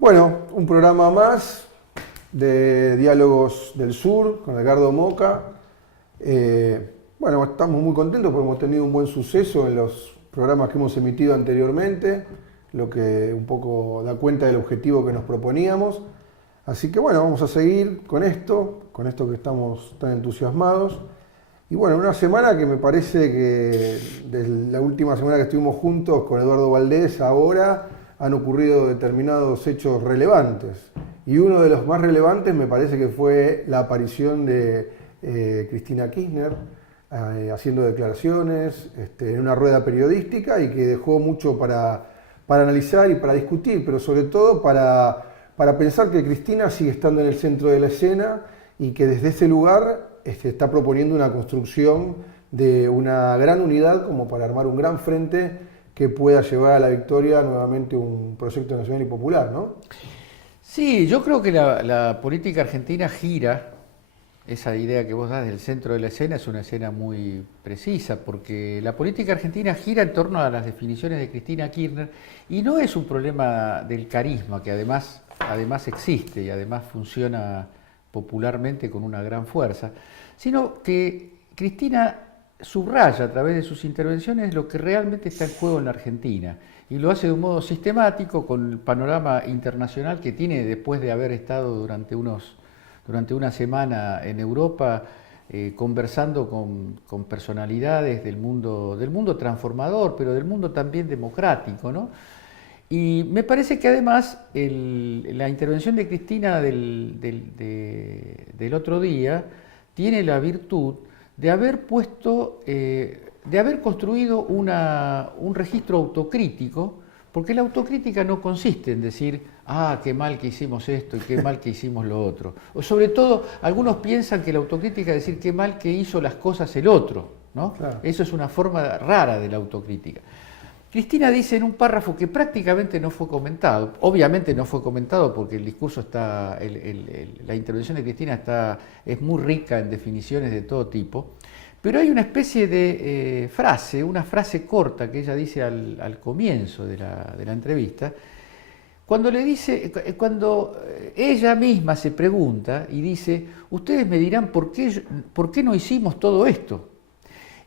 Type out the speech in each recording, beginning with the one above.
Bueno, un programa más de Diálogos del Sur con Edgardo Moca. Bueno, estamos muy contentos porque hemos tenido un buen suceso en los programas que hemos emitido anteriormente, lo que un poco da cuenta del objetivo que nos proponíamos. Así que bueno, vamos a seguir con esto que estamos tan entusiasmados. Y bueno, una semana que me parece que desde la última semana que estuvimos juntos con Eduardo Valdés, ahora han ocurrido determinados hechos relevantes. Y uno de los más relevantes me parece que fue la aparición de Cristina Kirchner haciendo declaraciones en una rueda periodística y que dejó mucho para analizar y para discutir, pero sobre todo para pensar que Cristina sigue estando en el centro de la escena y que desde ese lugar está proponiendo una construcción de una gran unidad como para armar un gran frente que pueda llevar a la victoria nuevamente un proyecto nacional y popular, ¿no? Sí, yo creo que la política argentina gira, esa idea que vos das del centro de la escena es una escena muy precisa, porque la política argentina gira en torno a las definiciones de Cristina Kirchner y no es un problema del carisma, que además existe y además funciona popularmente con una gran fuerza, sino que Cristina subraya a través de sus intervenciones lo que realmente está en juego en la Argentina y lo hace de un modo sistemático con el panorama internacional que tiene después de haber estado durante una semana en Europa conversando con personalidades del mundo transformador, pero del mundo también democrático, ¿no? Y me parece que además la intervención de Cristina del otro día tiene la virtud de haber de haber construido un registro autocrítico, porque la autocrítica no consiste en decir, qué mal que hicimos esto y qué mal que hicimos lo otro. O sobre todo, algunos piensan que la autocrítica es decir qué mal que hizo las cosas el otro, ¿no? Claro. Eso es una forma rara de la autocrítica. Cristina dice en un párrafo que prácticamente no fue comentado, obviamente no fue comentado porque el discurso está, la intervención de Cristina es muy rica en definiciones de todo tipo, pero hay una especie de una frase corta que ella dice al comienzo de la entrevista, cuando ella misma se pregunta y dice, ustedes me dirán por qué no hicimos todo esto.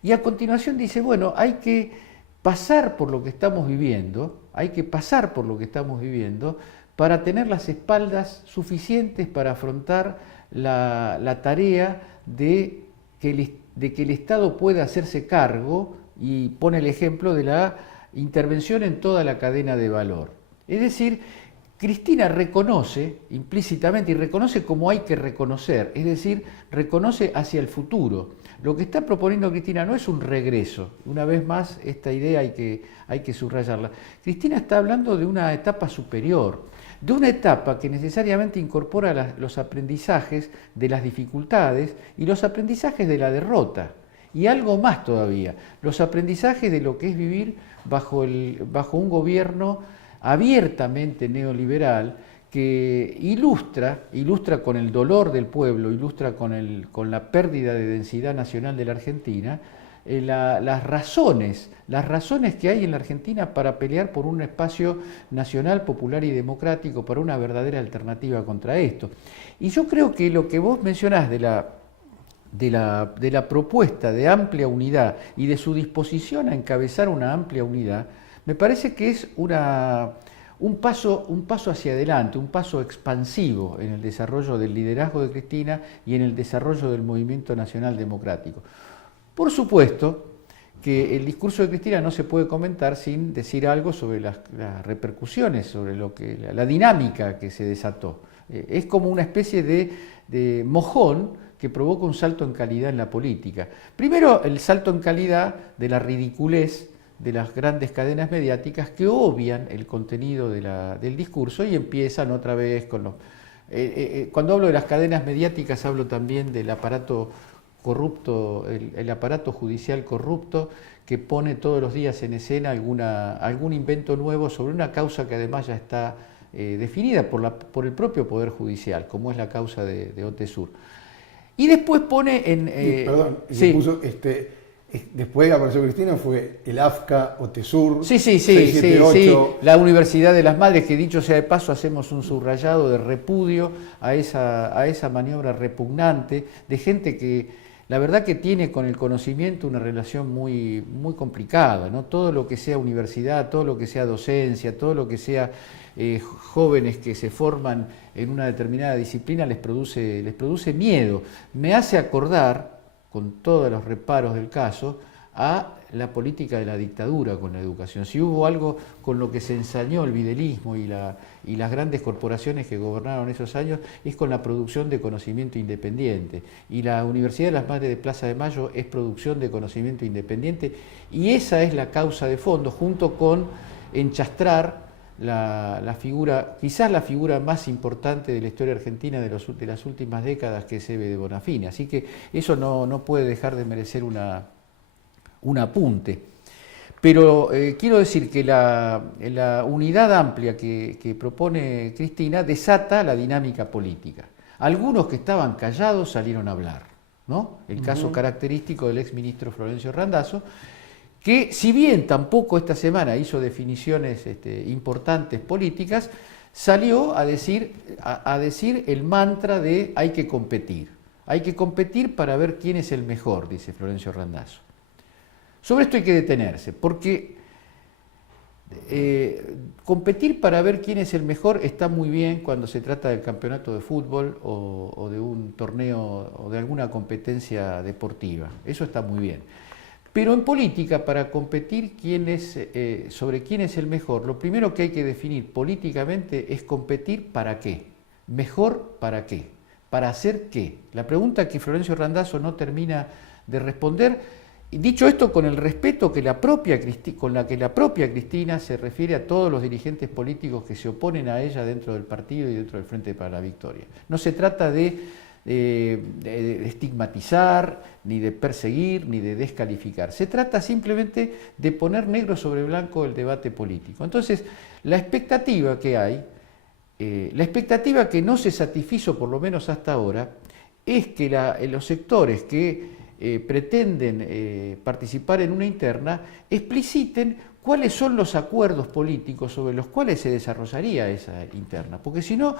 Y a continuación dice, bueno, hay que pasar por lo que estamos viviendo, para tener las espaldas suficientes para afrontar la tarea de que el Estado pueda hacerse cargo, y pone el ejemplo de la intervención en toda la cadena de valor. Es decir, Cristina reconoce implícitamente y reconoce como hay que reconocer, es decir, reconoce hacia el futuro. Lo que está proponiendo Cristina no es un regreso, una vez más esta idea hay que subrayarla. Cristina está hablando de una etapa superior, de una etapa que necesariamente incorpora los aprendizajes de las dificultades y los aprendizajes de la derrota. Y algo más todavía, los aprendizajes de lo que es vivir bajo un gobierno abiertamente neoliberal que ilustra con el dolor del pueblo, ilustra con la pérdida de densidad nacional de la Argentina, las razones que hay en la Argentina para pelear por un espacio nacional, popular y democrático, para una verdadera alternativa contra esto. Y yo creo que lo que vos mencionás de la propuesta de amplia unidad y de su disposición a encabezar una amplia unidad, me parece que es un paso hacia adelante, un paso expansivo en el desarrollo del liderazgo de Cristina y en el desarrollo del movimiento nacional democrático. Por supuesto que el discurso de Cristina no se puede comentar sin decir algo sobre las repercusiones, sobre la dinámica que se desató. Es como una especie de mojón que provoca un salto en calidad en la política. Primero, el salto en calidad de la ridiculez de las grandes cadenas mediáticas que obvian el contenido del discurso y empiezan otra vez con los... cuando hablo de las cadenas mediáticas hablo también del aparato corrupto, el aparato judicial corrupto que pone todos los días en escena algún invento nuevo sobre una causa que además ya está definida por el propio Poder Judicial, como es la causa de OTESUR. Y después pone en... Perdón, sí. puso después que apareció Cristina fue el AFCA o TESUR, Sí, 678. la Universidad de las Madres, que dicho sea de paso, hacemos un subrayado de repudio a esa maniobra repugnante de gente que la verdad que tiene con el conocimiento una relación muy, muy complicada, ¿no? Todo lo que sea universidad, todo lo que sea docencia, todo lo que sea jóvenes que se forman en una determinada disciplina les produce miedo. Me hace acordar, con todos los reparos del caso, a la política de la dictadura con la educación. Si hubo algo con lo que se ensañó el videlismo y las grandes corporaciones que gobernaron esos años, es con la producción de conocimiento independiente. Y la Universidad de las Madres de Plaza de Mayo es producción de conocimiento independiente, y esa es la causa de fondo, junto con enchastrar la figura, quizás la figura más importante de la historia argentina de las últimas décadas, que es Eve de Bonafini. Así que eso no puede dejar de merecer un apunte. Pero quiero decir que la unidad amplia que propone Cristina desata la dinámica política. Algunos que estaban callados salieron a hablar, ¿no? El caso característico del exministro Florencio Randazzo, que si bien tampoco esta semana hizo definiciones importantes políticas, salió a decir el mantra de hay que competir para ver quién es el mejor, dice Florencio Randazzo. Sobre esto hay que detenerse, porque competir para ver quién es el mejor está muy bien cuando se trata del campeonato de fútbol o de un torneo o de alguna competencia deportiva. Eso está muy bien. Pero en política, para competir sobre quién es el mejor, lo primero que hay que definir políticamente es competir para qué. Mejor para qué. ¿Para hacer qué? La pregunta que Florencio Randazzo no termina de responder. Dicho esto, con el respeto con la que la propia Cristina se refiere a todos los dirigentes políticos que se oponen a ella dentro del partido y dentro del Frente para la Victoria. No se trata de estigmatizar, ni de perseguir, ni de descalificar. Se trata simplemente de poner negro sobre blanco el debate político. Entonces, la expectativa que hay, la expectativa que no se satisfizo por lo menos hasta ahora, es que los sectores que pretenden participar en una interna expliciten cuáles son los acuerdos políticos sobre los cuales se desarrollaría esa interna, porque si no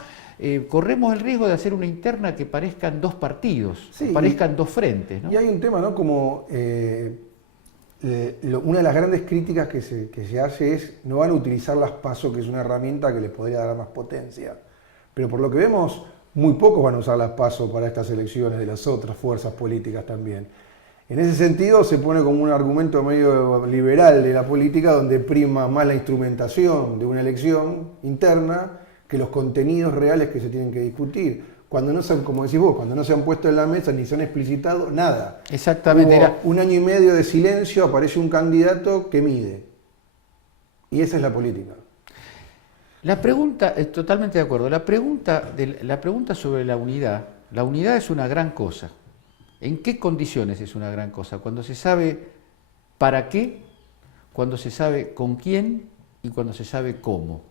corremos el riesgo de hacer una interna que parezcan dos partidos, sí, parezcan dos frentes, ¿no? Y hay un tema, ¿no? Como una de las grandes críticas que se hace es no van a utilizar las PASO, que es una herramienta que les podría dar más potencia, pero por lo que vemos muy pocos van a usar las PASO para estas elecciones de las otras fuerzas políticas también. En ese sentido se pone como un argumento medio liberal de la política, donde prima más la instrumentación de una elección interna que los contenidos reales que se tienen que discutir. Cuando no se han, como decís vos, cuando no se han puesto en la mesa ni se han explicitado nada. Exactamente. Hubo un año y medio de silencio, aparece un candidato que mide. Y esa es la política. La pregunta, totalmente de acuerdo, la pregunta sobre la unidad es una gran cosa. ¿En qué condiciones es una gran cosa? Cuando se sabe para qué, cuando se sabe con quién y cuando se sabe cómo.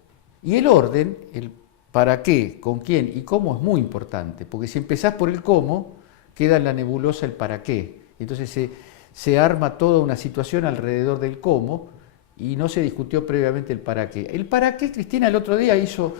Y el orden, el para qué, con quién y cómo es muy importante, porque si empezás por el cómo, queda en la nebulosa el para qué. Entonces se arma toda una situación alrededor del cómo y no se discutió previamente el para qué. El para qué, Cristina el otro día hizo...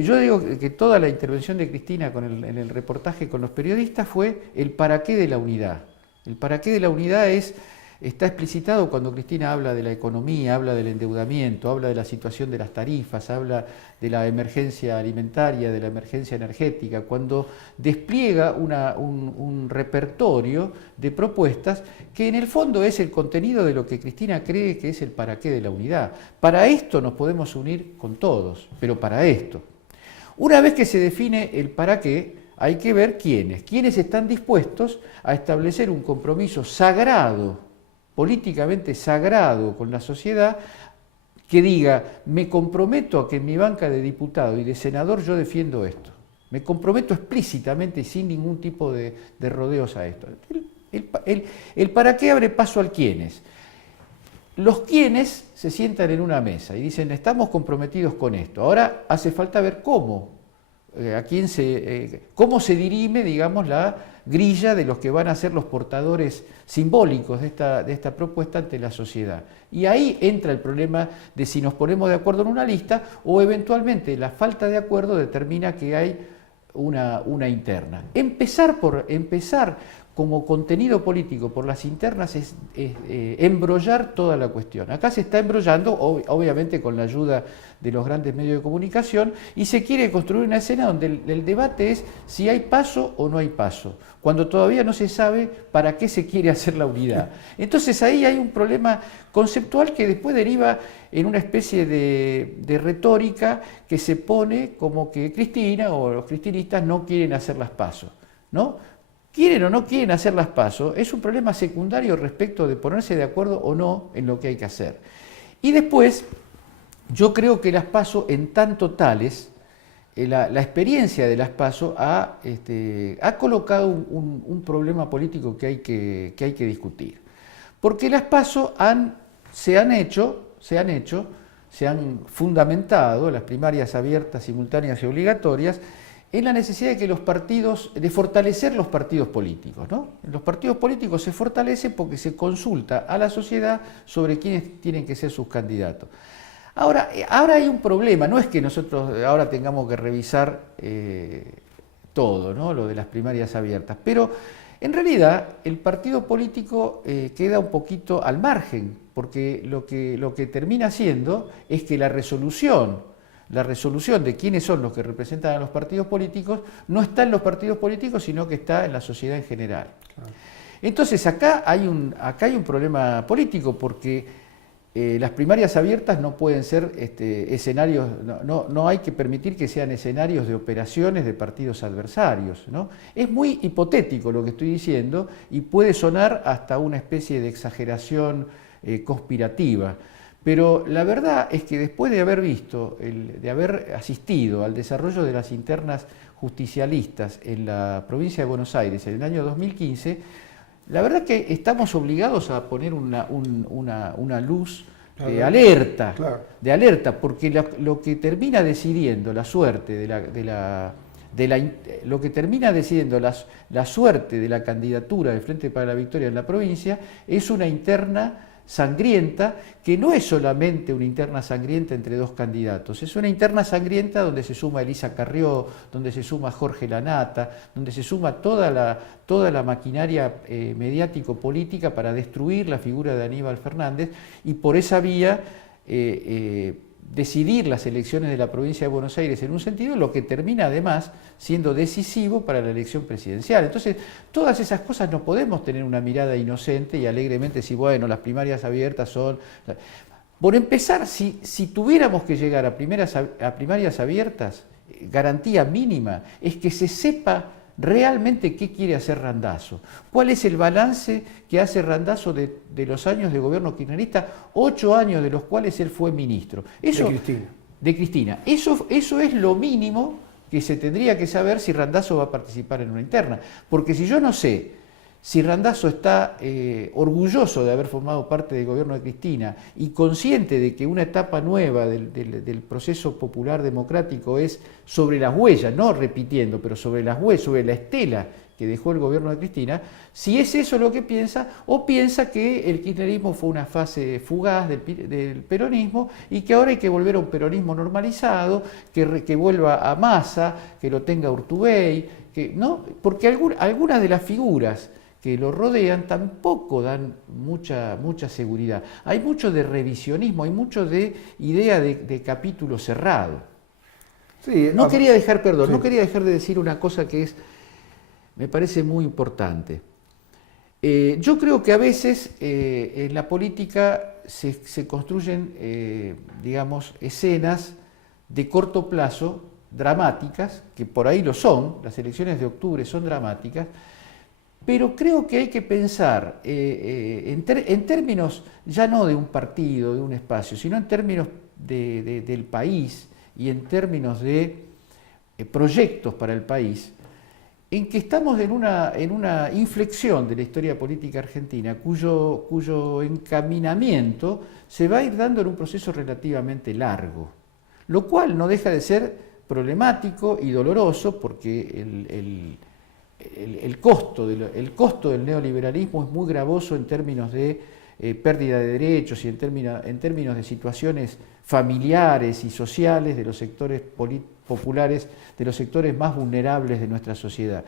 Yo digo que toda la intervención de Cristina en el reportaje con los periodistas fue el para qué de la unidad. El para qué de la unidad está explicitado cuando Cristina habla de la economía, habla del endeudamiento, habla de la situación de las tarifas, habla de la emergencia alimentaria, de la emergencia energética, cuando despliega un repertorio de propuestas que en el fondo es el contenido de lo que Cristina cree que es el para qué de la unidad. Para esto nos podemos unir con todos, pero para esto. Una vez que se define el para qué, hay que ver quiénes están dispuestos a establecer un compromiso sagrado, políticamente sagrado con la sociedad, que diga, me comprometo a que en mi banca de diputado y de senador yo defiendo esto. Me comprometo explícitamente y sin ningún tipo de rodeos a esto. El para qué abre paso al quiénes. Los quiénes se sientan en una mesa y dicen, estamos comprometidos con esto. Ahora hace falta ver cómo cómo se dirime, digamos, la grilla de los que van a ser los portadores simbólicos de esta propuesta ante la sociedad. Y ahí entra el problema de si nos ponemos de acuerdo en una lista o eventualmente la falta de acuerdo determina que hay una interna. Empezar como contenido político por las internas es embrollar toda la cuestión. Acá se está embrollando, obviamente con la ayuda de los grandes medios de comunicación, y se quiere construir una escena donde el debate es si hay paso o no hay paso, cuando todavía no se sabe para qué se quiere hacer la unidad. Entonces ahí hay un problema conceptual que después deriva en una especie de retórica que se pone como que Cristina o los cristinistas no quieren hacer las pasos, ¿no? Quieren o no quieren hacer las pasos, es un problema secundario respecto de ponerse de acuerdo o no en lo que hay que hacer. Y después, yo creo que las pasos en tanto tales, la experiencia de las pasos ha colocado un problema político que hay que discutir. Porque las pasos se han fundamentado, las primarias abiertas, simultáneas y obligatorias, en la necesidad de fortalecer los partidos políticos, ¿no? Los partidos políticos se fortalecen porque se consulta a la sociedad sobre quiénes tienen que ser sus candidatos. Ahora hay un problema, no es que nosotros ahora tengamos que revisar todo, ¿no? Lo de las primarias abiertas, pero en realidad el partido político queda un poquito al margen, porque lo que termina siendo es que la resolución de quiénes son los que representan a los partidos políticos no está en los partidos políticos, sino que está en la sociedad en general. Claro. Entonces acá hay un problema político, porque las primarias abiertas no pueden ser escenarios, no hay que permitir que sean escenarios de operaciones de partidos adversarios, ¿no? Es muy hipotético lo que estoy diciendo y puede sonar hasta una especie de exageración conspirativa. Pero la verdad es que después de haber asistido al desarrollo de las internas justicialistas en la provincia de Buenos Aires en el año 2015, la verdad que estamos obligados a poner una luz de alerta, porque lo que termina decidiendo la suerte lo que termina decidiendo la suerte de la candidatura del Frente para la Victoria en la provincia es una interna sangrienta, que no es solamente una interna sangrienta entre dos candidatos, es una interna sangrienta donde se suma Elisa Carrió, donde se suma Jorge Lanata, donde se suma toda la maquinaria mediático-política para destruir la figura de Aníbal Fernández y por esa vía decidir las elecciones de la provincia de Buenos Aires en un sentido, lo que termina además siendo decisivo para la elección presidencial. Entonces, todas esas cosas no podemos tener una mirada inocente y alegremente decir, bueno, las primarias abiertas son... Por empezar, si tuviéramos que llegar a primarias abiertas, garantía mínima es que se sepa realmente qué quiere hacer Randazzo, cuál es el balance que hace Randazzo de los años de gobierno kirchnerista, 8 años de los cuales él fue ministro. De Cristina. Eso es lo mínimo que se tendría que saber si Randazzo va a participar en una interna, porque si yo no sé si Randazzo está orgulloso de haber formado parte del gobierno de Cristina y consciente de que una etapa nueva del proceso popular democrático es sobre las huellas, no repitiendo, pero sobre las huellas, sobre la estela que dejó el gobierno de Cristina, si es eso lo que piensa, o piensa que el kirchnerismo fue una fase fugaz del peronismo y que ahora hay que volver a un peronismo normalizado, que vuelva a Massa, que lo tenga Urtubey, ¿no? Porque algunas de las figuras que lo rodean tampoco dan mucha seguridad. Hay mucho de revisionismo, hay mucho de idea de capítulo cerrado. Sí, no quería dejar de decir una cosa que me parece muy importante. Yo creo que a veces en la política se construyen, digamos, escenas de corto plazo, dramáticas, que por ahí lo son, las elecciones de octubre son dramáticas, pero creo que hay que pensar en términos ya no de un partido, de un espacio, sino en términos del país y en términos de proyectos para el país, en que estamos en una inflexión de la historia política argentina cuyo encaminamiento se va a ir dando en un proceso relativamente largo, lo cual no deja de ser problemático y doloroso porque el costo del neoliberalismo es muy gravoso en términos de pérdida de derechos y en términos de situaciones familiares y sociales de los sectores populares, de los sectores más vulnerables de nuestra sociedad.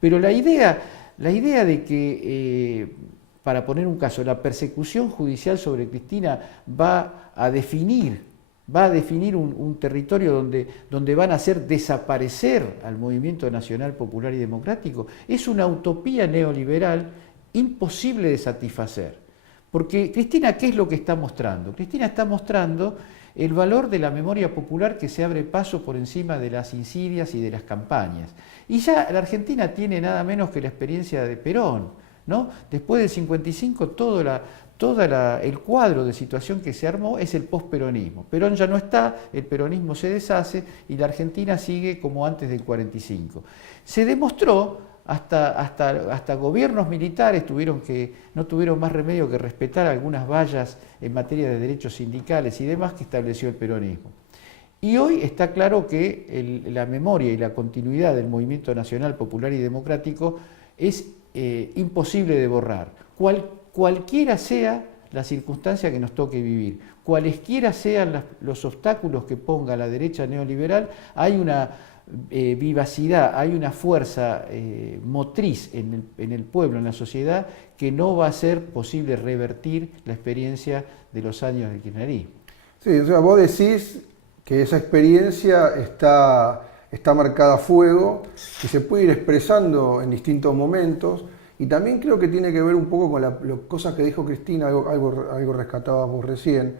Pero la idea de que, para poner un caso, la persecución judicial sobre Cristina va a definir un territorio donde van a hacer desaparecer al Movimiento Nacional Popular y Democrático, es una utopía neoliberal imposible de satisfacer. Porque Cristina, ¿qué es lo que está mostrando? Cristina está mostrando el valor de la memoria popular que se abre paso por encima de las insidias y de las campañas. Y ya la Argentina tiene nada menos que la experiencia de Perón, ¿no? Después del 55 todo el cuadro de situación que se armó es el posperonismo. Perón ya no está, el peronismo se deshace y la Argentina sigue como antes del 45. Se demostró, hasta gobiernos militares no tuvieron más remedio que respetar algunas vallas en materia de derechos sindicales y demás que estableció el peronismo. Y hoy está claro que la memoria y la continuidad del Movimiento Nacional Popular y Democrático es imposible de borrar. Cualquiera sea la circunstancia que nos toque vivir, cualesquiera sean los obstáculos que ponga la derecha neoliberal, hay una vivacidad, hay una fuerza motriz en el pueblo, en la sociedad, que no va a ser posible revertir la experiencia de los años del kirchnerismo. Sí, o sea, vos decís que esa experiencia está marcada a fuego, que se puede ir expresando en distintos momentos, y también creo que tiene que ver un poco con las cosas que dijo Cristina, algo rescatábamos recién,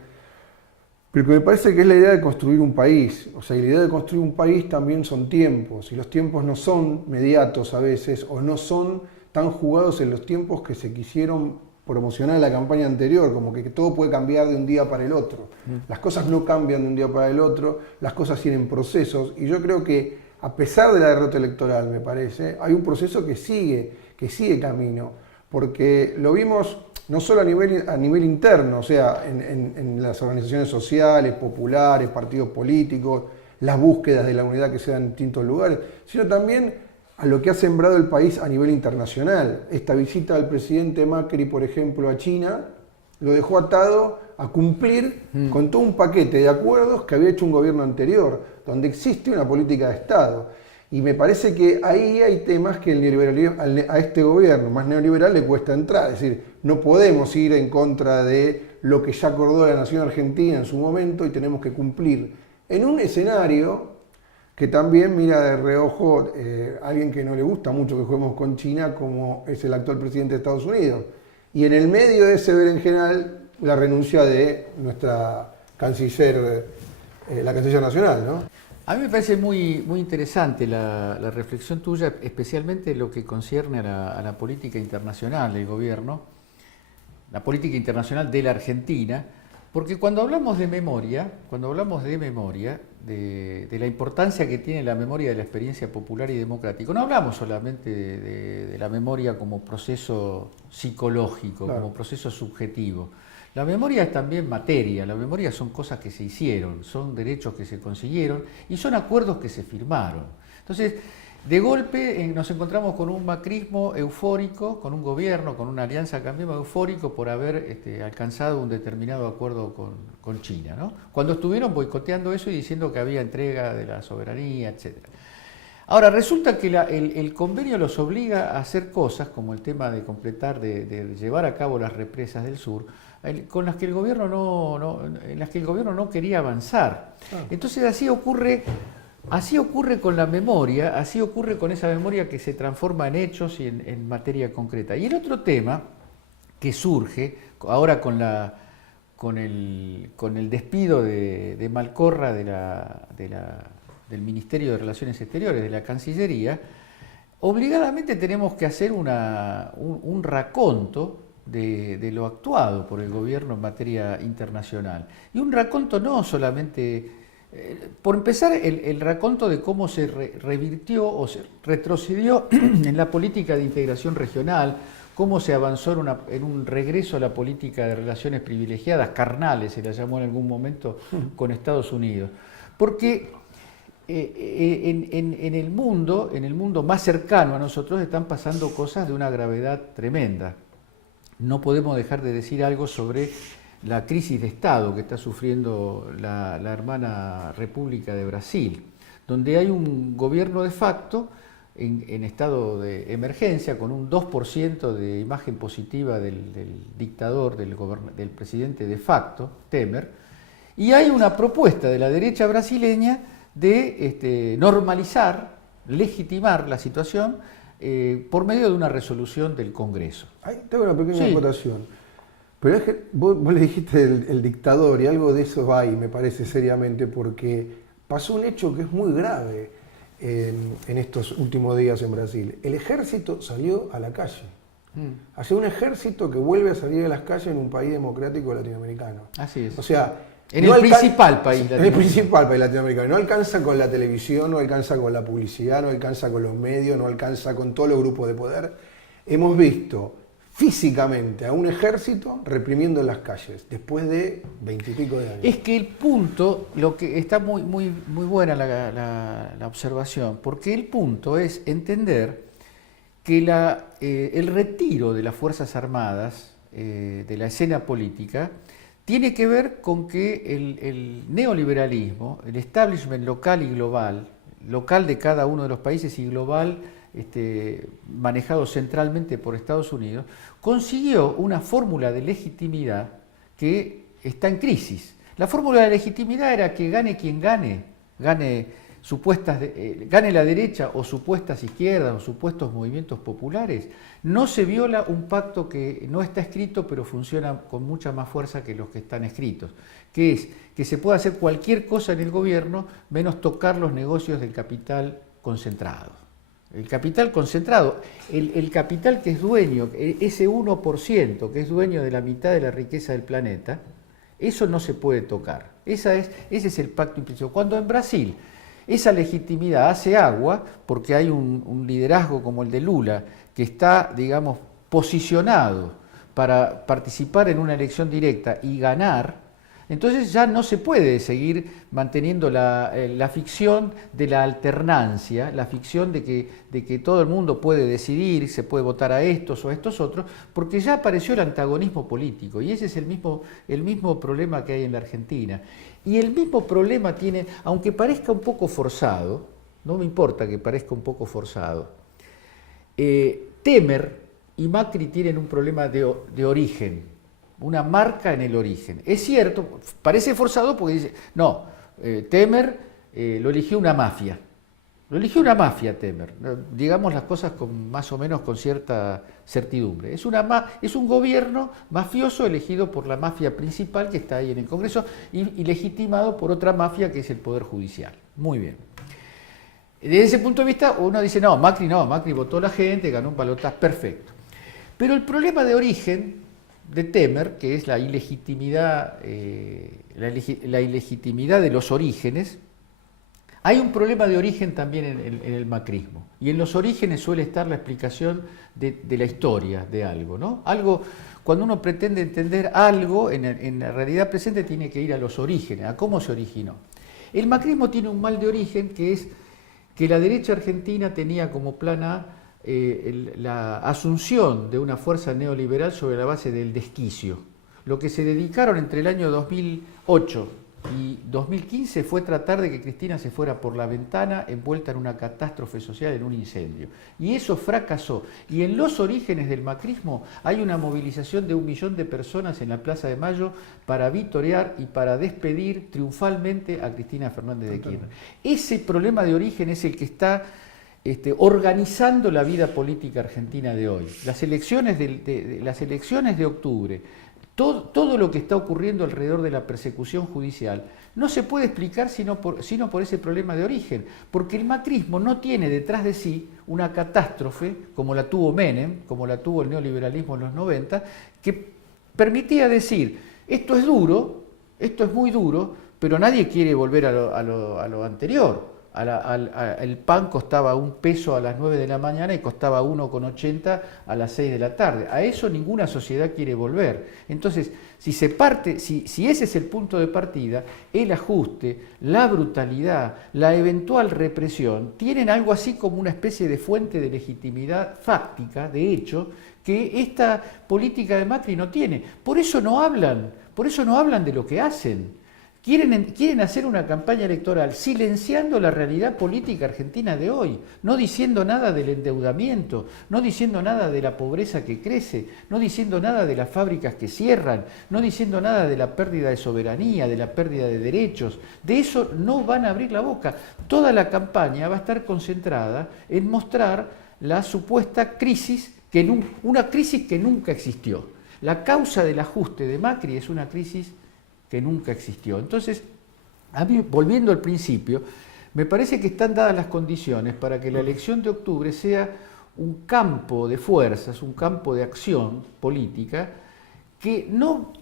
pero que me parece que es la idea de construir un país. O sea, y la idea de construir un país también son tiempos, y los tiempos no son mediatos a veces, o no son tan jugados en los tiempos que se quisieron promocionar en la campaña anterior, como que todo puede cambiar de un día para el otro. Las cosas no cambian de un día para el otro, las cosas tienen procesos, y yo creo que a pesar de la derrota electoral, me parece, hay un proceso que sigue camino, porque lo vimos no solo a nivel interno, o sea, en las organizaciones sociales, populares, partidos políticos, las búsquedas de la unidad que se dan en distintos lugares, sino también a lo que ha sembrado el país a nivel internacional. Esta visita del presidente Macri, por ejemplo, a China, lo dejó atado a cumplir con todo un paquete de acuerdos que había hecho un gobierno anterior, donde existe una política de Estado. Y me parece que ahí hay temas que el neoliberalismo, a este gobierno más neoliberal le cuesta entrar. Es decir, no podemos ir en contra de lo que ya acordó la nación argentina en su momento y tenemos que cumplir en un escenario que también mira de reojo alguien que no le gusta mucho que juguemos con China, como es el actual presidente de Estados Unidos. Y en el medio de ese berenjenal, la renuncia de nuestra canciller, la canciller nacional, ¿no? A mí me parece muy interesante la reflexión tuya, especialmente lo que concierne a la política internacional del gobierno, la política internacional de la Argentina, porque cuando hablamos de memoria, de la importancia que tiene la memoria de la experiencia popular y democrática, no hablamos solamente de la memoria como proceso psicológico, claro, como proceso subjetivo. La memoria es también materia, la memoria son cosas que se hicieron, son derechos que se consiguieron y son acuerdos que se firmaron. Entonces, de golpe nos encontramos con un macrismo eufórico, con un gobierno, con una alianza Cambiemos eufórico por haber alcanzado un determinado acuerdo con China, ¿no? Cuando estuvieron boicoteando eso y diciendo que había entrega de la soberanía, etc. Ahora, resulta que el convenio los obliga a hacer cosas, como el tema de completar, de llevar a cabo las represas del sur, con las que el gobierno no quería avanzar. Entonces así ocurre con la memoria, así ocurre con esa memoria que se transforma en hechos y en materia concreta. Y el otro tema que surge ahora con el despido de Malcorra del Ministerio de Relaciones Exteriores, de la Cancillería, obligadamente tenemos que hacer un raconto de lo actuado por el gobierno en materia internacional. Y un raconto no solamente, por empezar, el raconto de cómo se revirtió o se retrocedió en la política de integración regional, cómo se avanzó en un regreso a la política de relaciones privilegiadas, carnales, se la llamó en algún momento, con Estados Unidos. Porque en el mundo más cercano a nosotros están pasando cosas de una gravedad tremenda. No podemos dejar de decir algo sobre la crisis de Estado que está sufriendo la hermana República de Brasil, donde hay un gobierno de facto en estado de emergencia, con un 2% de imagen positiva del dictador, del presidente de facto, Temer, y hay una propuesta de la derecha brasileña de normalizar, legitimar la situación por medio de una resolución del Congreso. Ahí tengo una pequeña acotación. Pero es que vos le dijiste el dictador, y algo de eso va ahí, me parece seriamente, porque pasó un hecho que es muy grave en estos últimos días en Brasil. El ejército salió a la calle. Hace un ejército que vuelve a salir a las calles en un país democrático latinoamericano. Así es. O sea, en el principal país latinoamericano. En el principal país latinoamericano. No alcanza con la televisión, no alcanza con la publicidad, no alcanza con los medios, no alcanza con todos los grupos de poder. Hemos visto físicamente a un ejército reprimiendo en las calles después de 20 y pico de años. Es que el punto, lo que está muy buena la observación, porque el punto es entender que el retiro de las Fuerzas Armadas de la escena política tiene que ver con que el neoliberalismo, el establishment local y global, local de cada uno de los países y global, manejado centralmente por Estados Unidos, consiguió una fórmula de legitimidad que está en crisis. La fórmula de legitimidad era que gane quien gane, gane la derecha o supuestas izquierdas o supuestos movimientos populares. No se viola un pacto que no está escrito pero funciona con mucha más fuerza que los que están escritos, que es que se puede hacer cualquier cosa en el gobierno menos tocar los negocios del capital concentrado. El capital concentrado, el capital que es dueño, ese 1% que es dueño de la mitad de la riqueza del planeta, eso no se puede tocar. Ese es el pacto implícito. Cuando en Brasil esa legitimidad hace agua, porque hay un liderazgo como el de Lula, que está, digamos, posicionado para participar en una elección directa y ganar, entonces ya no se puede seguir manteniendo la ficción de la alternancia, la ficción de que todo el mundo puede decidir, se puede votar a estos o a estos otros, porque ya apareció el antagonismo político y ese es el mismo problema que hay en la Argentina. Y el mismo problema tiene, aunque parezca un poco forzado, no me importa que parezca un poco forzado, Temer y Macri tienen un problema de origen, una marca en el origen. Es cierto, parece forzado porque dice, no, Temer lo eligió una mafia. Lo eligió una mafia Temer, digamos las cosas más o menos con cierta certidumbre. Es un gobierno mafioso elegido por la mafia principal que está ahí en el Congreso y legitimado por otra mafia que es el Poder Judicial. Muy bien. Desde ese punto de vista uno dice, no, Macri votó la gente, ganó un balotaje, perfecto. Pero el problema de origen de Temer, que es la ilegitimidad de los orígenes, hay un problema de origen también en el macrismo. Y en los orígenes suele estar la explicación de la historia de algo, ¿no? Cuando uno pretende entender algo, en la realidad presente tiene que ir a los orígenes, a cómo se originó. El macrismo tiene un mal de origen que es que la derecha argentina tenía como plan A la asunción de una fuerza neoliberal sobre la base del desquicio. Lo que se dedicaron entre el año 2008 y 2015 fue tratar de que Cristina se fuera por la ventana envuelta en una catástrofe social, en un incendio. Y eso fracasó. Y en los orígenes del macrismo hay una movilización de 1 millón de personas en la Plaza de Mayo para vitorear y para despedir triunfalmente a Cristina Fernández de Kirchner. Ese problema de origen es el que está organizando la vida política argentina de hoy. Las elecciones de octubre, todo lo que está ocurriendo alrededor de la persecución judicial, no se puede explicar sino por ese problema de origen, porque el macrismo no tiene detrás de sí una catástrofe como la tuvo Menem, como la tuvo el neoliberalismo en los 90, que permitía decir, esto es duro, esto es muy duro, pero nadie quiere volver a lo anterior. el pan costaba $1 a las 9 de la mañana y costaba 1,80 a las 6 de la tarde. A eso ninguna sociedad quiere volver. Entonces, si ese es el punto de partida, el ajuste, la brutalidad, la eventual represión, tienen algo así como una especie de fuente de legitimidad fáctica, de hecho, que esta política de Macri no tiene. Por eso no hablan de lo que hacen. Quieren hacer una campaña electoral silenciando la realidad política argentina de hoy, no diciendo nada del endeudamiento, no diciendo nada de la pobreza que crece, no diciendo nada de las fábricas que cierran, no diciendo nada de la pérdida de soberanía, de la pérdida de derechos. De eso no van a abrir la boca. Toda la campaña va a estar concentrada en mostrar la supuesta crisis, una crisis que nunca existió. La causa del ajuste de Macri es una crisis que nunca existió. Entonces, a mí, volviendo al principio, me parece que están dadas las condiciones para que la elección de octubre sea un campo de fuerzas, un campo de acción política que no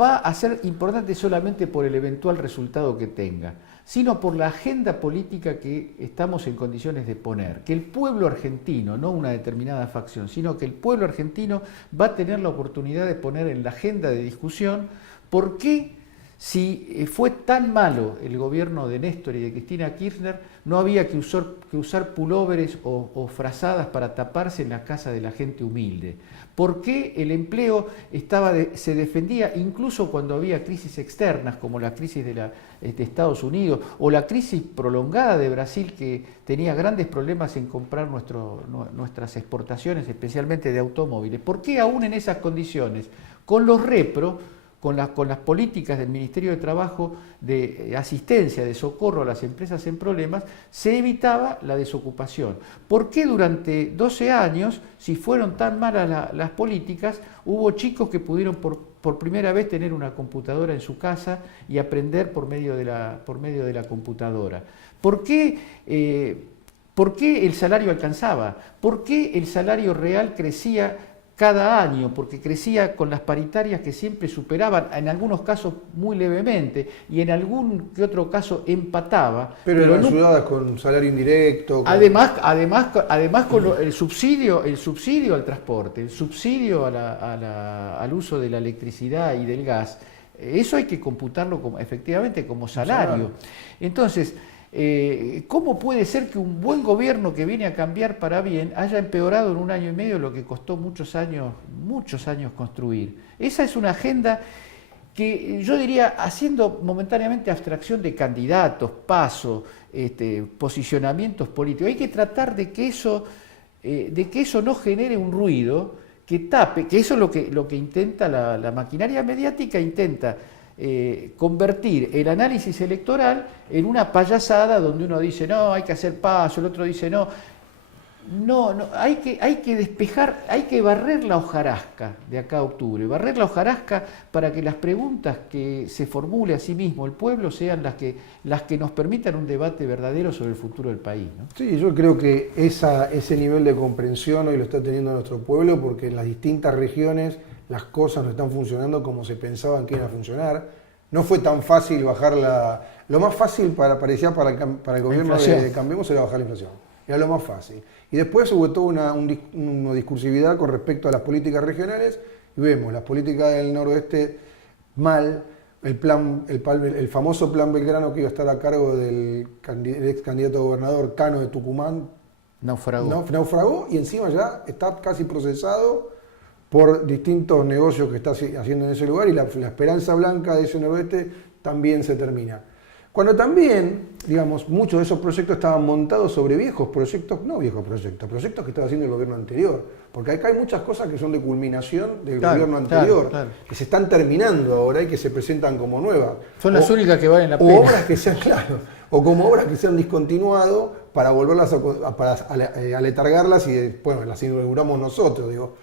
va a ser importante solamente por el eventual resultado que tenga, sino por la agenda política que estamos en condiciones de poner. Que el pueblo argentino, no una determinada facción, sino que el pueblo argentino va a tener la oportunidad de poner en la agenda de discusión por qué, si fue tan malo el gobierno de Néstor y de Cristina Kirchner, no había que usar pulóveres o frazadas para taparse en la casa de la gente humilde. ¿Por qué el empleo se defendía incluso cuando había crisis externas, como la crisis de Estados Unidos o la crisis prolongada de Brasil, que tenía grandes problemas en comprar nuestras exportaciones, especialmente de automóviles? ¿Por qué aún en esas condiciones, con los repro, con las políticas del Ministerio de Trabajo de asistencia, de socorro a las empresas en problemas, se evitaba la desocupación? ¿Por qué durante 12 años, si fueron tan malas las políticas, hubo chicos que pudieron por primera vez tener una computadora en su casa y aprender por medio de la computadora? ¿Por qué el salario alcanzaba? ¿Por qué el salario real crecía cada año? Porque crecía con las paritarias que siempre superaban, en algunos casos muy levemente, y en algún que otro caso empataba. Pero eran ayudadas con salario indirecto. Además con el subsidio al transporte, el subsidio al uso de la electricidad y del gas. Eso hay que computarlo efectivamente como salario. Entonces, ¿cómo puede ser que un buen gobierno que viene a cambiar para bien haya empeorado en 1 año y medio lo que costó muchos años construir? Esa es una agenda que yo diría, haciendo momentáneamente abstracción de candidatos, pasos, posicionamientos políticos, hay que tratar de que eso no genere un ruido que tape, que eso es lo que intenta la maquinaria mediática, intenta convertir el análisis electoral en una payasada donde uno dice no, hay que hacer paso, el otro dice no, hay que despejar, hay que barrer la hojarasca de acá a octubre, barrer la hojarasca para que las preguntas que se formule a sí mismo el pueblo sean las que nos permitan un debate verdadero sobre el futuro del país, ¿no? Sí, yo creo que ese nivel de comprensión hoy lo está teniendo nuestro pueblo, porque en las distintas regiones las cosas no están funcionando como se pensaban que iban a funcionar. No fue tan fácil bajar lo más fácil parecía para el gobierno de Cambiemos era bajar la inflación. Era lo más fácil. Y después hubo toda una discursividad con respecto a las políticas regionales, y vemos las políticas del noroeste mal, el famoso plan Belgrano que iba a estar a cargo del ex candidato a gobernador Cano de Tucumán. Naufragó, y encima ya está casi procesado por distintos negocios que está haciendo en ese lugar, y la esperanza blanca de ese noroeste también se termina. Cuando también, digamos, muchos de esos proyectos estaban montados sobre proyectos que estaba haciendo el gobierno anterior. Porque acá hay muchas cosas que son de culminación del gobierno anterior, que se están terminando ahora y que se presentan como nuevas. Son las únicas que valen la pena. O obras que sean, o como obras que se han discontinuado para volverlas a letargarlas y después las inauguramos nosotros, digo.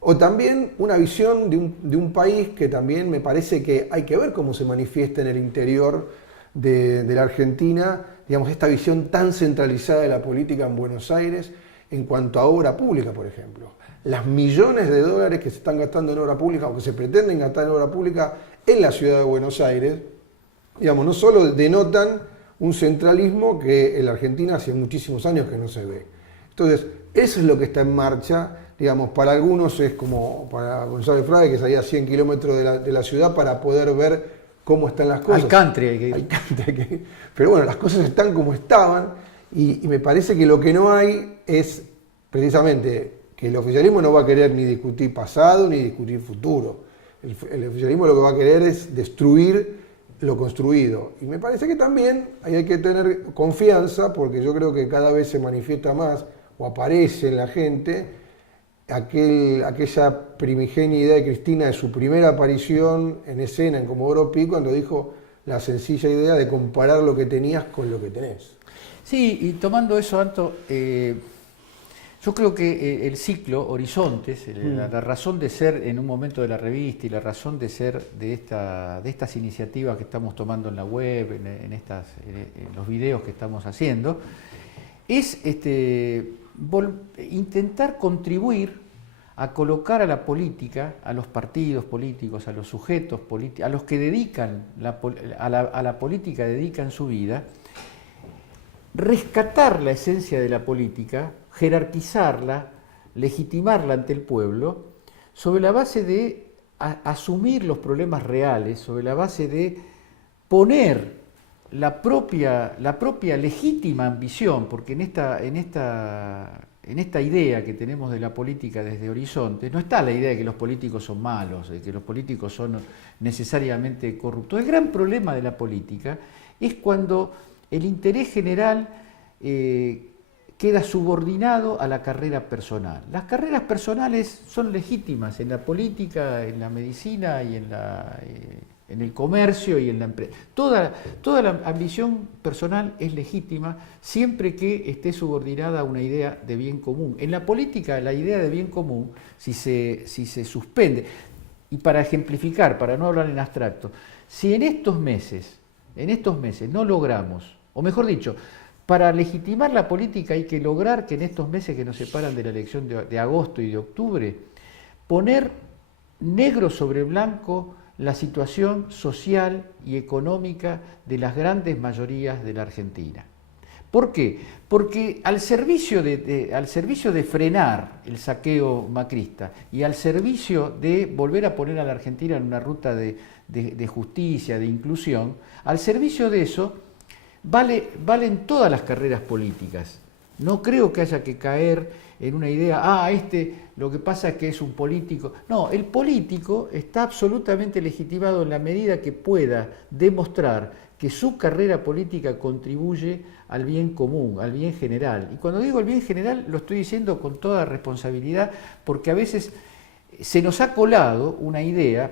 O también una visión de un país que también me parece que hay que ver cómo se manifiesta en el interior de la Argentina, digamos, esta visión tan centralizada de la política en Buenos Aires en cuanto a obra pública, por ejemplo. Las millones de dólares que se están gastando en obra pública o que se pretenden gastar en obra pública en la ciudad de Buenos Aires, digamos, no solo denotan un centralismo que en la Argentina hace muchísimos años que no se ve. Entonces, eso es lo que está en marcha. Digamos, para algunos es como para Gonzalo Frade, que salía a 100 kilómetros de la ciudad para poder ver cómo están las cosas. Al country hay que ir. Al country, pero bueno, las cosas están como estaban y me parece que lo que no hay es precisamente que el oficialismo no va a querer ni discutir pasado ni discutir futuro. El oficialismo lo que va a querer es destruir lo construido. Y me parece que también ahí hay que tener confianza, porque yo creo que cada vez se manifiesta más o aparece en la gente aquella primigenia idea de Cristina de su primera aparición en escena en Comodoro Pi, cuando dijo la sencilla idea de comparar lo que tenías con lo que tenés. Sí, y tomando eso, Anto, yo creo que el ciclo Horizontes, la razón de ser en un momento de la revista y la razón de ser de estas iniciativas que estamos tomando en la web, en los videos que estamos haciendo, es intentar contribuir a colocar a la política, a los partidos políticos, a los sujetos políticos, a los que dedican a la política dedican su vida, rescatar la esencia de la política, jerarquizarla, legitimarla ante el pueblo, sobre la base de asumir los problemas reales, sobre la base de poner la propia legítima ambición, porque en esta idea que tenemos de la política desde Horizonte, no está la idea de que los políticos son malos, de que los políticos son necesariamente corruptos. El gran problema de la política es cuando el interés general queda subordinado a la carrera personal. Las carreras personales son legítimas en la política, en la medicina y en el comercio y en la empresa. Toda la ambición personal es legítima siempre que esté subordinada a una idea de bien común. En la política, la idea de bien común, si se suspende, y para ejemplificar, para no hablar en abstracto, si en estos meses no logramos, o mejor dicho, para legitimar la política hay que lograr que en estos meses que nos separan de la elección de agosto y de octubre, poner negro sobre blanco la situación social y económica de las grandes mayorías de la Argentina. ¿Por qué? Porque al servicio de frenar el saqueo macrista y al servicio de volver a poner a la Argentina en una ruta de justicia, de inclusión, al servicio de eso valen todas las carreras políticas. No creo que haya que caer en una idea, lo que pasa es que es un político. No, el político está absolutamente legitimado en la medida que pueda demostrar que su carrera política contribuye al bien común, al bien general. Y cuando digo el bien general lo estoy diciendo con toda responsabilidad, porque a veces se nos ha colado una idea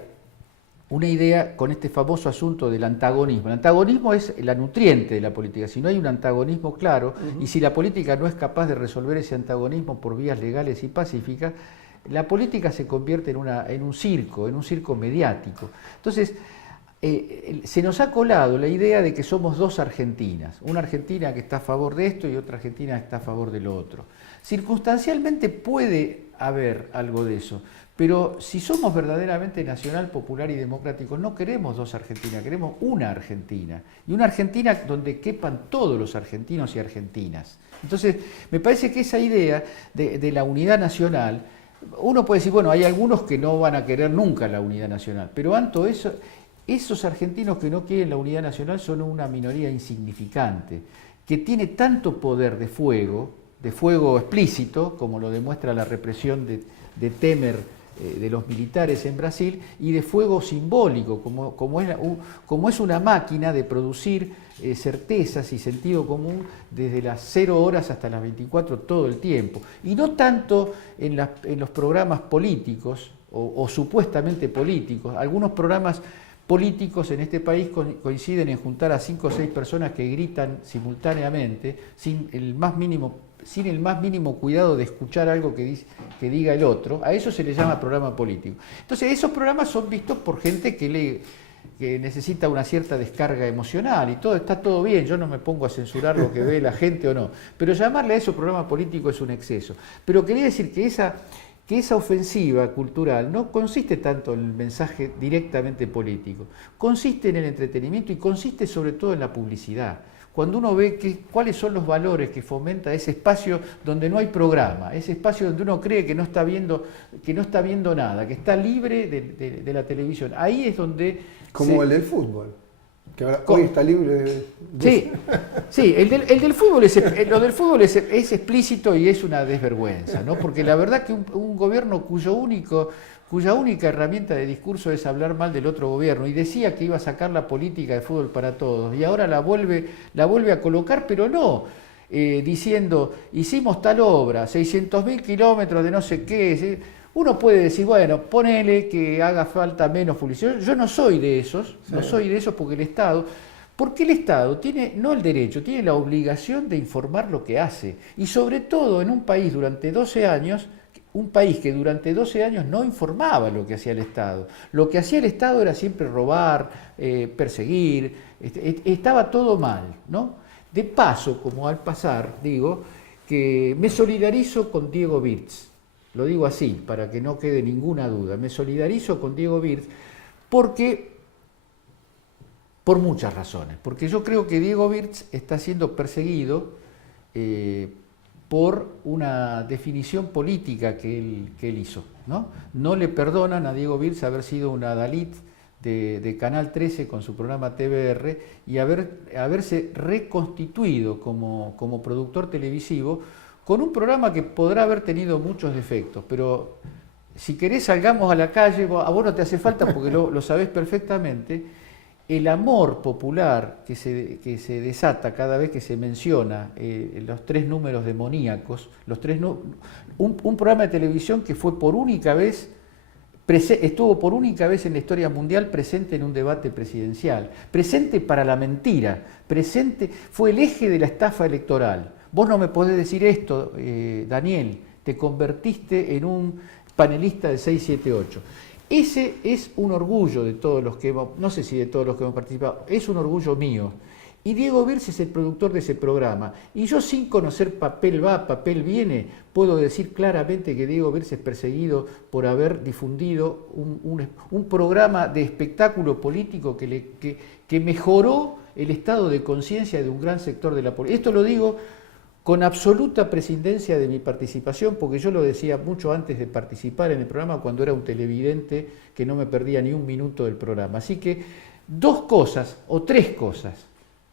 con este famoso asunto del antagonismo. El antagonismo es la nutriente de la política. Si no hay un antagonismo claro, y si la política no es capaz de resolver ese antagonismo por vías legales y pacíficas, la política se convierte en un circo mediático. Entonces, se nos ha colado la idea de que somos dos Argentinas, una Argentina que está a favor de esto y otra Argentina que está a favor de lo otro. Circunstancialmente puede haber algo de eso, pero si somos verdaderamente nacional, popular y democráticos, no queremos dos Argentinas, queremos una Argentina, y una Argentina donde quepan todos los argentinos y argentinas. Entonces, me parece que esa idea de la unidad nacional, uno puede decir, bueno, hay algunos que no van a querer nunca la unidad nacional, pero Anto, esos argentinos que no quieren la unidad nacional son una minoría insignificante, que tiene tanto poder de fuego explícito, como lo demuestra la represión de Temer, de los militares en Brasil, y de fuego simbólico, como es una máquina de producir certezas y sentido común desde las 0 horas hasta las 24 todo el tiempo. Y no tanto en los programas políticos o supuestamente políticos. Algunos programas políticos en este país coinciden en juntar a 5 o 6 personas que gritan simultáneamente sin el más mínimo cuidado de escuchar algo que diga el otro. A eso se le llama programa político. Entonces, esos programas son vistos por gente que necesita una cierta descarga emocional y está todo bien, yo no me pongo a censurar lo que ve la gente o no, pero llamarle a eso programa político es un exceso. Pero quería decir que esa ofensiva cultural no consiste tanto en el mensaje directamente político, consiste en el entretenimiento y consiste sobre todo en la publicidad. cuando uno ve cuáles son los valores que fomenta ese espacio donde no hay programa, ese espacio donde uno cree que no está viendo nada, que está libre de la televisión. Ahí es donde... Como el del fútbol, que ahora hoy está libre de... Sí, el del fútbol lo del fútbol es explícito y es una desvergüenza, ¿no? Porque la verdad que un gobierno cuya única herramienta de discurso es hablar mal del otro gobierno, y decía que iba a sacar la política de fútbol para todos, y ahora la vuelve a colocar, pero no diciendo, hicimos tal obra, 600.000 kilómetros de no sé qué. Uno puede decir, bueno, ponele que haga falta menos publicidad. Yo no soy de esos, no soy de esos porque el Estado tiene, no el derecho, tiene la obligación de informar lo que hace. Y sobre todo en un país durante 12 años, un país que durante 12 años no informaba lo que hacía el Estado. Lo que hacía el Estado era siempre robar, perseguir, estaba todo mal, ¿no? De paso, como al pasar, digo, que me solidarizo con Diego Wirtz. Lo digo así, para que no quede ninguna duda. Me solidarizo con Diego Wirtz por muchas razones. Porque yo creo que Diego Wirtz está siendo perseguido por una definición política que él hizo, ¿no? No le perdonan a Diego Wirtz haber sido un adalid de Canal 13 con su programa TVR y haberse reconstituido como productor televisivo con un programa que podrá haber tenido muchos defectos, pero si querés salgamos a la calle, a vos no te hace falta porque lo sabés perfectamente, el amor popular que se desata cada vez que se menciona los 3 números demoníacos, un programa de televisión que fue por única vez, estuvo por única vez en la historia mundial presente en un debate presidencial, presente para la mentira, fue el eje de la estafa electoral. Vos no me podés decir esto, Daniel, te convertiste en un panelista de 678. Ese es un orgullo de todos los que hemos, no sé si de todos los que hemos participado, es un orgullo mío. Y Diego Wirtz es el productor de ese programa. Y yo, sin conocer papel va, papel viene, puedo decir claramente que Diego Wirtz es perseguido por haber difundido un programa de espectáculo político que mejoró el estado de conciencia de un gran sector de la política. Esto lo digo con absoluta prescindencia de mi participación, porque yo lo decía mucho antes de participar en el programa, cuando era un televidente que no me perdía ni un minuto del programa. Así que 2 cosas, o 3 cosas,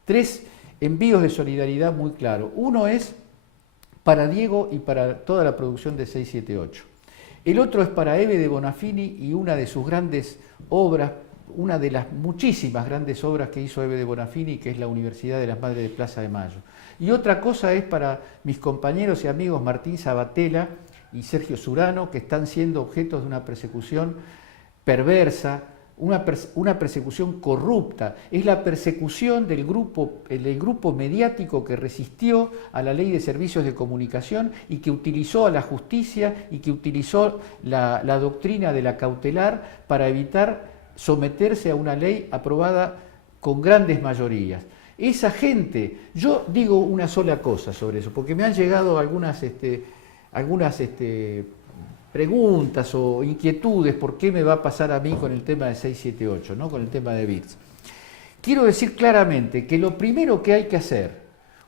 3 envíos de solidaridad muy claros. Uno es para Diego y para toda la producción de 678. El otro es para Eve de Bonafini y una de sus grandes obras, una de las muchísimas grandes obras que hizo Eve de Bonafini, que es la Universidad de las Madres de Plaza de Mayo. Y otra cosa es para mis compañeros y amigos Martín Sabatella y Sergio Surano, que están siendo objetos de una persecución perversa, una persecución corrupta. Es la persecución del grupo mediático que resistió a la Ley de Servicios de Comunicación y que utilizó a la justicia y que utilizó la doctrina de la cautelar para evitar someterse a una ley aprobada con grandes mayorías. Esa gente, yo digo una sola cosa sobre eso, porque me han llegado algunas preguntas o inquietudes, ¿por qué me va a pasar a mí con el tema de 678, ¿no? Con el tema de Wirtz? Quiero decir claramente que lo primero que hay que hacer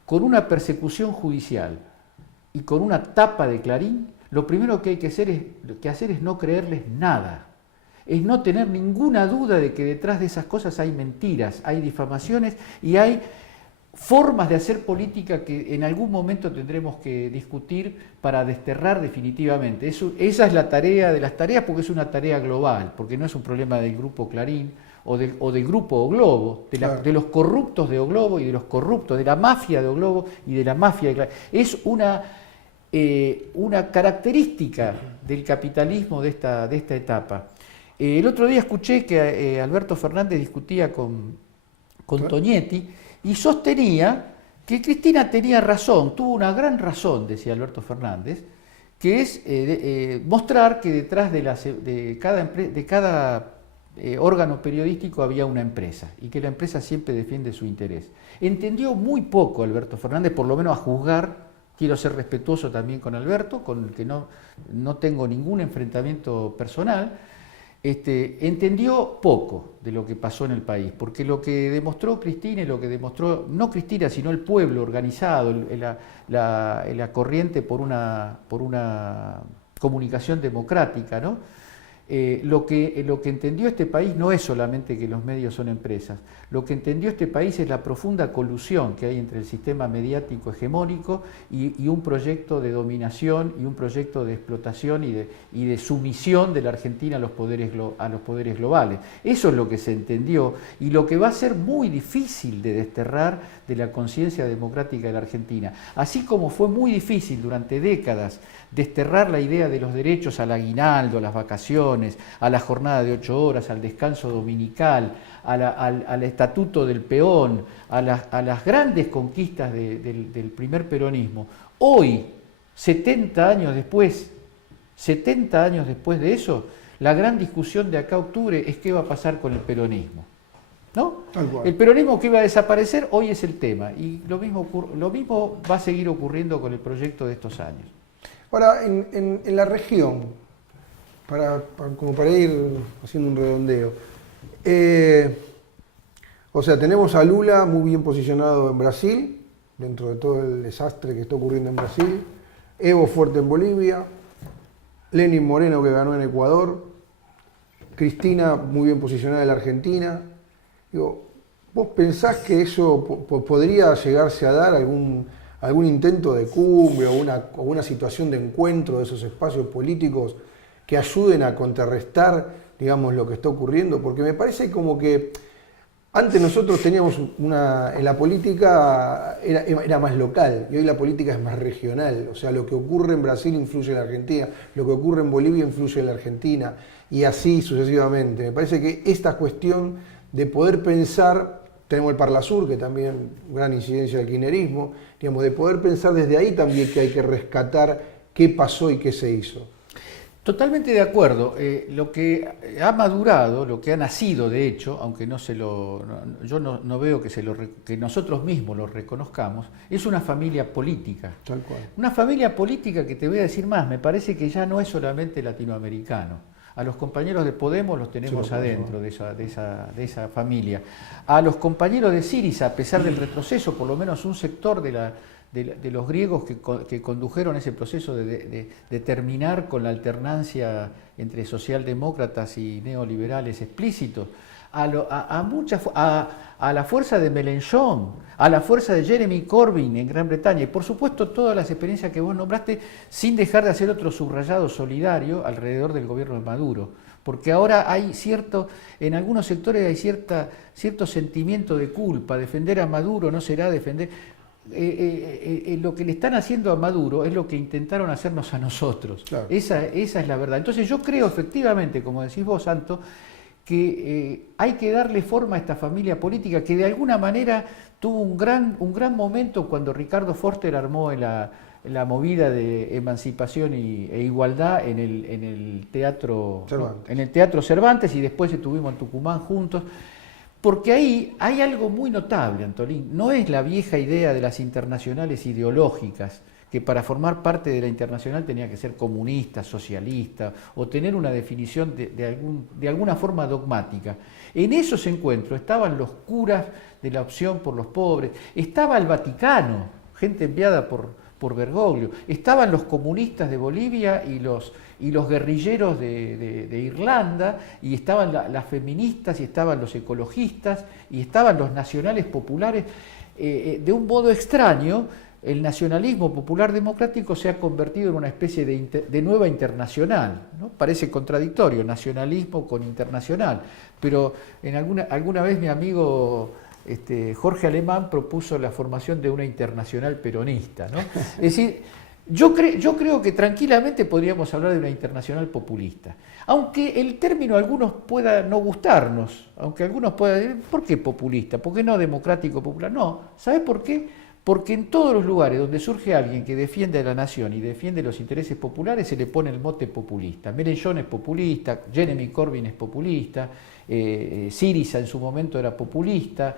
con una persecución judicial y con una tapa de Clarín, lo primero que hay que hacer es no creerles nada. Es no tener ninguna duda de que detrás de esas cosas hay mentiras, hay difamaciones y hay formas de hacer política que en algún momento tendremos que discutir para desterrar definitivamente. Esa es la tarea de las tareas, porque es una tarea global, porque no es un problema del grupo Clarín o del grupo O Globo, de los corruptos de O Globo y de los corruptos, de la mafia de O Globo y de la mafia de Clarín. Es una característica del capitalismo de esta etapa. El otro día escuché que Alberto Fernández discutía con Tonietti y sostenía que Cristina tenía razón, tuvo una gran razón, decía Alberto Fernández, que es mostrar que detrás de cada órgano periodístico había una empresa y que la empresa siempre defiende su interés. Entendió muy poco Alberto Fernández, por lo menos a juzgar. Quiero ser respetuoso también con Alberto, con el que no tengo ningún enfrentamiento personal. entendió poco de lo que pasó en el país, porque lo que demostró Cristina y lo que demostró, no Cristina, sino el pueblo organizado, la corriente por una comunicación democrática, ¿no? Lo que entendió este país no es solamente que los medios son empresas, lo que entendió este país es la profunda colusión que hay entre el sistema mediático hegemónico y un proyecto de dominación y un proyecto de explotación y de sumisión de la Argentina a los poderes globales. Eso es lo que se entendió y lo que va a ser muy difícil de desterrar de la conciencia democrática de la Argentina. Así como fue muy difícil durante décadas desterrar la idea de los derechos al aguinaldo, a las vacaciones, a la jornada de 8 horas, al descanso dominical, al estatuto del peón, a las grandes conquistas del primer peronismo. Hoy, 70 años después de eso, la gran discusión de acá a octubre es qué va a pasar con el peronismo, ¿no? El peronismo que iba a desaparecer hoy es el tema, y lo mismo va a seguir ocurriendo con el proyecto de estos años. Ahora, en la región, como para ir haciendo un redondeo, o sea, tenemos a Lula muy bien posicionado en Brasil, dentro de todo el desastre que está ocurriendo en Brasil, Evo fuerte en Bolivia, Lenín Moreno que ganó en Ecuador, Cristina muy bien posicionada en la Argentina. Digo, ¿vos pensás que eso podría llegarse a dar algún intento de cumbre o una situación de encuentro de esos espacios políticos que ayuden a contrarrestar, digamos, lo que está ocurriendo? Porque me parece como que antes nosotros teníamos en la política era más local y hoy la política es más regional. O sea, lo que ocurre en Brasil influye en la Argentina, lo que ocurre en Bolivia influye en la Argentina y así sucesivamente. Me parece que esta cuestión de poder pensar, tenemos el Parlasur, que también gran incidencia del kirchnerismo, digamos, de poder pensar desde ahí también que hay que rescatar qué pasó y qué se hizo. Totalmente de acuerdo. Lo que ha madurado, lo que ha nacido de hecho, aunque yo no veo que nosotros mismos lo reconozcamos, es una familia política. Tal cual. Una familia política que te voy a decir más, me parece que ya no es solamente latinoamericano. A los compañeros de Podemos los tenemos adentro de esa familia. A los compañeros de Syriza, a pesar del retroceso, por lo menos un sector de los griegos que condujeron ese proceso de terminar con la alternancia entre socialdemócratas y neoliberales explícitos, a la fuerza de Mélenchon, a la fuerza de Jeremy Corbyn en Gran Bretaña y por supuesto todas las experiencias que vos nombraste, sin dejar de hacer otro subrayado solidario alrededor del gobierno de Maduro. Porque ahora en algunos sectores hay cierto sentimiento de culpa. Defender a Maduro no será defender. Lo que le están haciendo a Maduro es lo que intentaron hacernos a nosotros. Claro. Esa es la verdad. Entonces yo creo efectivamente, como decís vos, Santo, que hay que darle forma a esta familia política que de alguna manera tuvo un gran momento cuando Ricardo Forster armó la movida de emancipación e igualdad en el teatro Cervantes y después estuvimos en Tucumán juntos. Porque ahí hay algo muy notable, Antolín. No es la vieja idea de las internacionales ideológicas, que para formar parte de la internacional tenía que ser comunista, socialista, o tener una definición de alguna forma dogmática. En esos encuentros estaban los curas de la opción por los pobres, estaba el Vaticano, gente enviada por Bergoglio, estaban los comunistas de Bolivia y los guerrilleros de Irlanda, y estaban las feministas, y estaban los ecologistas, y estaban los nacionales populares. De un modo extraño, el nacionalismo popular democrático se ha convertido en una especie de nueva internacional, ¿no? Parece contradictorio, nacionalismo con internacional, pero alguna vez mi amigo Jorge Alemán propuso la formación de una internacional peronista, ¿no? Es decir, yo creo que tranquilamente podríamos hablar de una internacional populista, aunque el término a algunos pueda no gustarnos, aunque algunos puedan decir, ¿por qué populista? ¿Por qué no democrático popular? No, ¿sabes por qué? Porque en todos los lugares donde surge alguien que defiende a la nación y defiende los intereses populares se le pone el mote populista. Mélenchon es populista, Jeremy Corbyn es populista, Syriza en su momento era populista,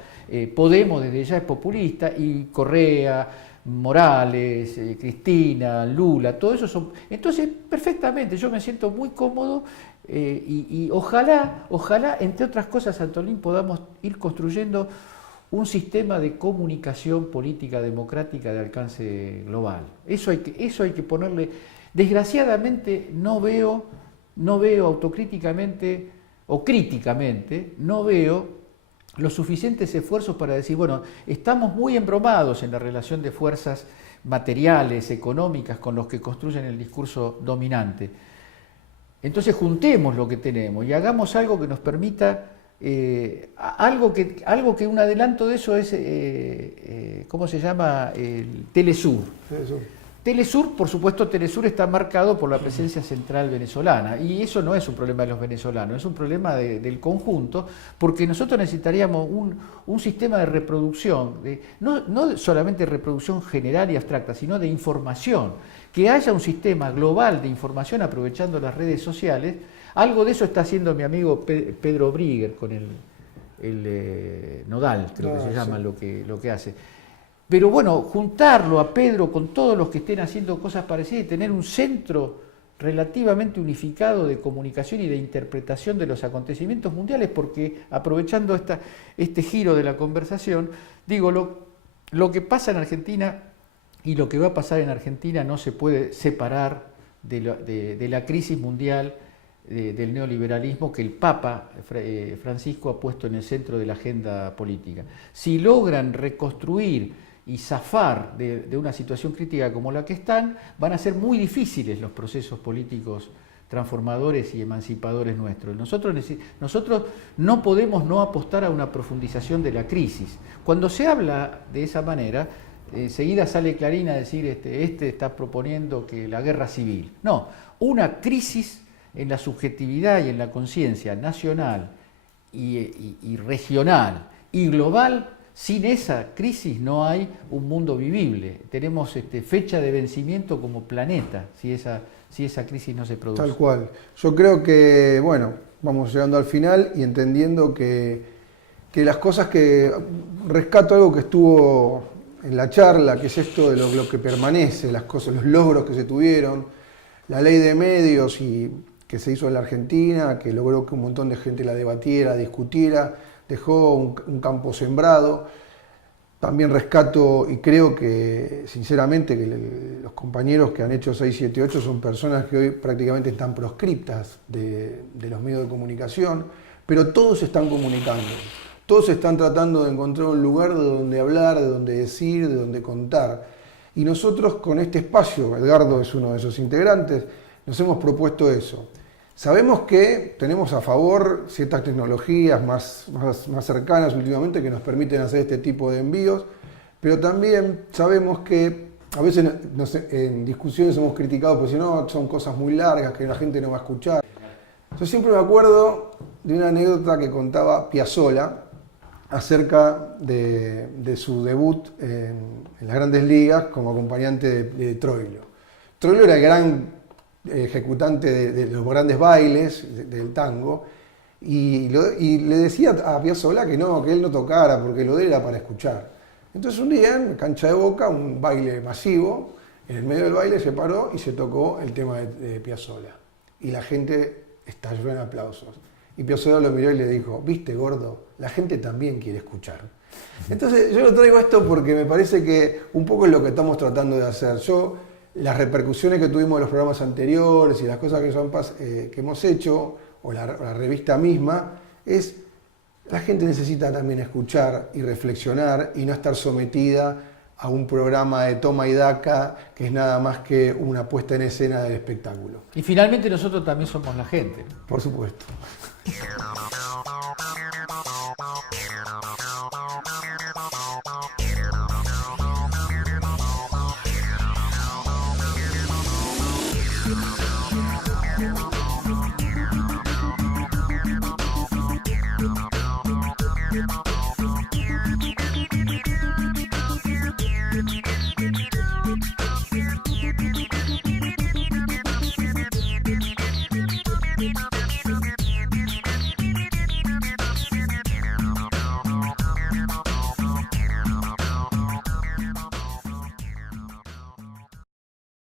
Podemos desde ya es populista, y Correa, Morales, Cristina, Lula, todo eso son... Entonces, perfectamente, yo me siento muy cómodo Y ojalá, entre otras cosas, Antolín, podamos ir construyendo un sistema de comunicación política democrática de alcance global. Eso hay que ponerle. Desgraciadamente no veo autocríticamente o críticamente, no veo los suficientes esfuerzos para decir, bueno, estamos muy embromados en la relación de fuerzas materiales, económicas, con los que construyen el discurso dominante. Entonces juntemos lo que tenemos y hagamos algo que nos permita, algo que un adelanto de eso es, ¿cómo se llama? El Telesur. Telesur, por supuesto, Telesur está marcado por la presencia central venezolana y eso no es un problema de los venezolanos, es un problema del conjunto, porque nosotros necesitaríamos un sistema de reproducción, no solamente reproducción general y abstracta, sino de información, que haya un sistema global de información aprovechando las redes sociales. Algo de eso está haciendo mi amigo Pedro Brigger con el Nodal, creo que se llama lo que hace. Pero bueno, juntarlo a Pedro con todos los que estén haciendo cosas parecidas y tener un centro relativamente unificado de comunicación y de interpretación de los acontecimientos mundiales, porque aprovechando este giro de la conversación, digo, lo que pasa en Argentina y lo que va a pasar en Argentina no se puede separar de la crisis mundial del neoliberalismo que el Papa Francisco ha puesto en el centro de la agenda política. Si logran reconstruir y zafar de una situación crítica como la que están, van a ser muy difíciles los procesos políticos transformadores y emancipadores nuestros. Nosotros no podemos no apostar a una profundización de la crisis. Cuando se habla de esa manera, enseguida sale Clarín a decir, este está proponiendo que la guerra civil. No, una crisis en la subjetividad y en la conciencia nacional y regional y global. Sin esa crisis no hay un mundo vivible. Tenemos fecha de vencimiento como planeta si esa crisis no se produce. Tal cual. Yo creo que, bueno, vamos llegando al final y entendiendo que las cosas que... Rescato algo que estuvo en la charla, que es esto de lo que permanece, las cosas, los logros que se tuvieron, la ley de medios que se hizo en la Argentina, que logró que un montón de gente la debatiera, discutiera, dejó un campo sembrado. También rescato y creo que, sinceramente, que los compañeros que han hecho 678 son personas que hoy prácticamente están proscriptas de los medios de comunicación, pero todos se están comunicando, todos están tratando de encontrar un lugar de donde hablar, de donde decir, de donde contar. Y nosotros con este espacio, Edgardo es uno de esos integrantes, nos hemos propuesto eso. Sabemos que tenemos a favor ciertas tecnologías más cercanas últimamente que nos permiten hacer este tipo de envíos, pero también sabemos que a veces en discusiones hemos criticado porque si no son cosas muy largas que la gente no va a escuchar. Yo siempre me acuerdo de una anécdota que contaba Piazzolla acerca de su debut en las Grandes Ligas como acompañante de Troilo. Troilo era el gran ejecutante de los grandes bailes del tango y le decía a Piazzolla que él no tocara porque lo de él era para escuchar. Entonces un día en cancha de Boca, un baile masivo, en el medio del baile se paró y se tocó el tema de Piazzolla y la gente estalló en aplausos y Piazzolla lo miró y le dijo: "Viste, gordo, la gente también quiere escuchar". Entonces yo lo traigo esto porque me parece que un poco es lo que estamos tratando de hacer. Las repercusiones que tuvimos en los programas anteriores y las cosas que hemos hecho, o la revista misma, es la gente necesita también escuchar y reflexionar y no estar sometida a un programa de toma y daca que es nada más que una puesta en escena del espectáculo. Y finalmente nosotros también somos la gente. Por supuesto. Thank you.